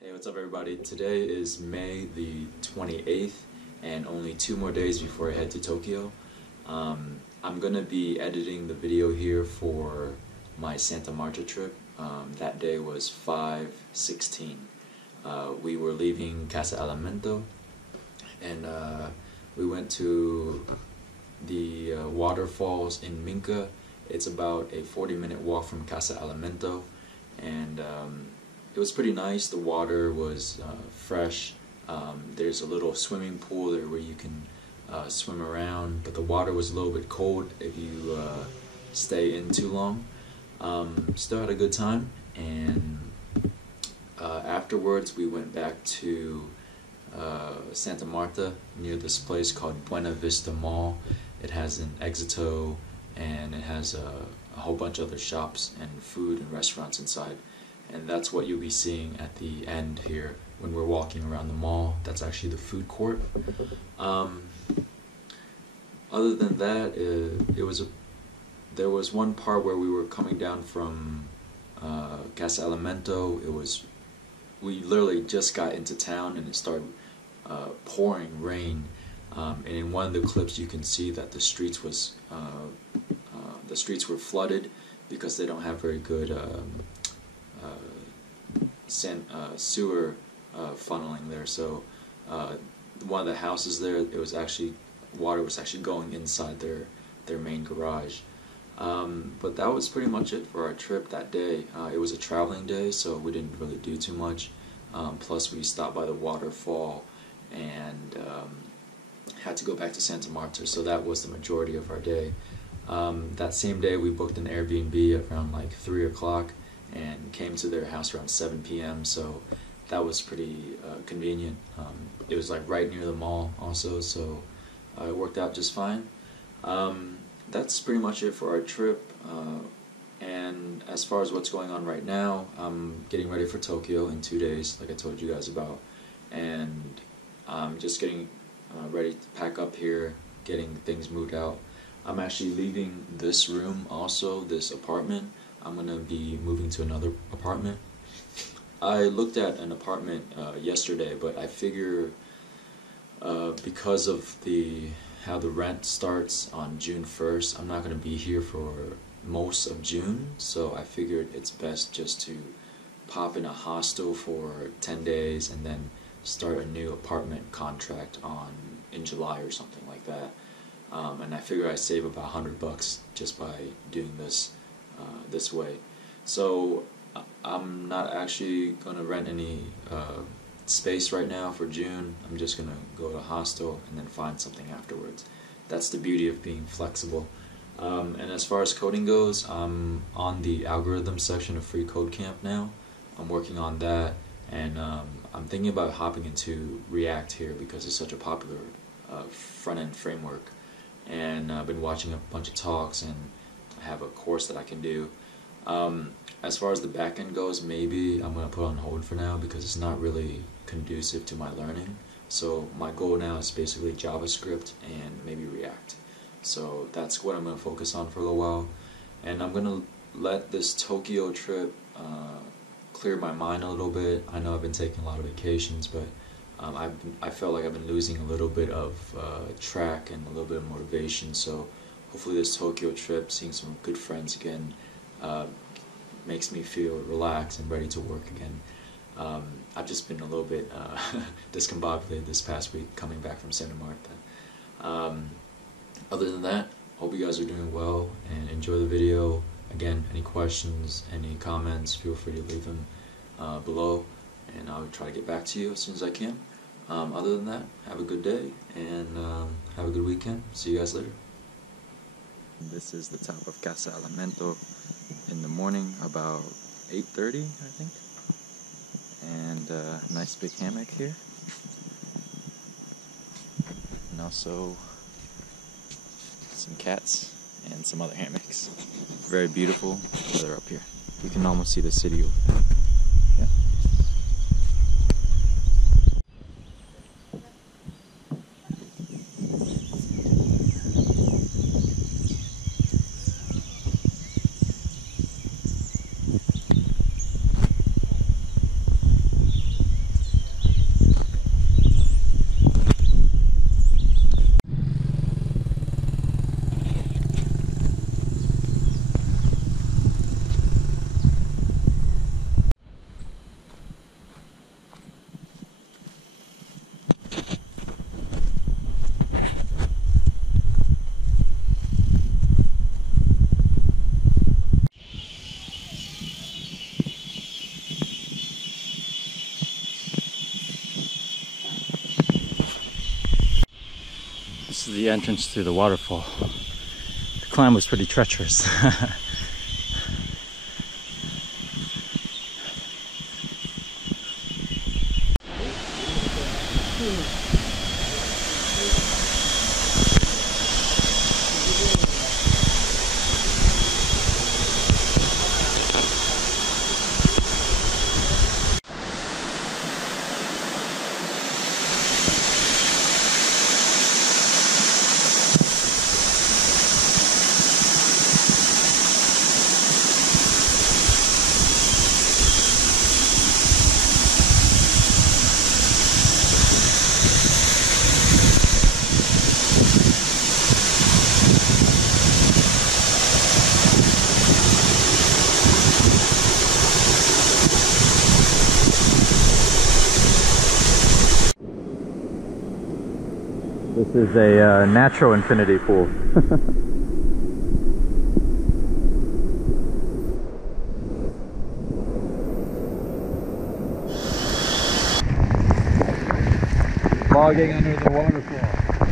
Hey, what's up everybody? Today is May the 28th and only 2 more days before I head to Tokyo. I'm gonna be editing the video here for my Santa Marta trip. That day was 5/16. We were leaving Casa Elemento and we went to the waterfalls in Minca. It's about a 40-minute walk from Casa Elemento, and it was pretty nice. The water was fresh. There's a little swimming pool there where you can swim around, but the water was a little bit cold if you stay in too long. Still had a good time, and afterwards we went back to Santa Marta near this place called Buena Vista Mall. It has an Éxito, and it has a whole bunch of other shops and food and restaurants inside. And that's what you'll be seeing at the end here when we're walking around the mall. That's actually the food court. Other than that, there was one part where we were coming down from Casa Elemento. We literally just got into town and it started pouring rain. And in one of the clips you can see that the streets were flooded because they don't have very good sewer funneling there. So one of the houses there, water was actually going inside their main garage. But that was pretty much it for our trip that day. It was a traveling day, so we didn't really do too much. Plus we stopped by the waterfall and had to go back to Santa Marta, so that was the majority of our day. That same day we booked an Airbnb around like 3 o'clock and came to their house around 7 p.m. so that was pretty convenient. It was like right near the mall also, so it worked out just fine. That's pretty much it for our trip. And as far as what's going on right now, I'm getting ready for Tokyo in 2 days, like I told you guys about, and I'm just getting ready to pack up here, getting things moved out. I'm actually leaving this room also, this apartment. I'm going to be moving to another apartment. I looked at an apartment yesterday, but I figure because of how the rent starts on June 1st, I'm not going to be here for most of June, so I figured it's best just to pop in a hostel for 10 days and then start a new apartment contract in July or something like that. And I figure I save about $100 just by doing this this way. So I'm not actually going to rent any space right now for June. I'm just going to go to a hostel and then find something afterwards. That's the beauty of being flexible. And as far as coding goes, I'm on the algorithm section of Free Code Camp now. I'm working on that, and I'm thinking about hopping into React here because it's such a popular front-end framework. And I've been watching a bunch of talks, and I have a course that I can do. As far as the backend goes, maybe I'm going to put on hold for now because it's not really conducive to my learning. So my goal now is basically JavaScript and maybe React. So that's what I'm going to focus on for a little while. And I'm going to let this Tokyo trip clear my mind a little bit. I know I've been taking a lot of vacations, but I felt like I've been losing a little bit of track and a little bit of motivation. So hopefully this Tokyo trip, seeing some good friends again, makes me feel relaxed and ready to work again. I've just been a little bit discombobulated this past week coming back from Santa Marta. Other than that, hope you guys are doing well and enjoy the video. Again, any questions, any comments, feel free to leave them below, and I'll try to get back to you as soon as I can. Other than that, have a good day and have a good weekend. See you guys later. This is the top of Casa Elemento in the morning, about 8:30, I think. And nice big hammock here. And also some cats and some other hammocks. Very beautiful weather up here. You can almost see the city over there. Yeah. the entrance to the waterfall. The climb was pretty treacherous. This is a natural infinity pool. Logging under the waterfall.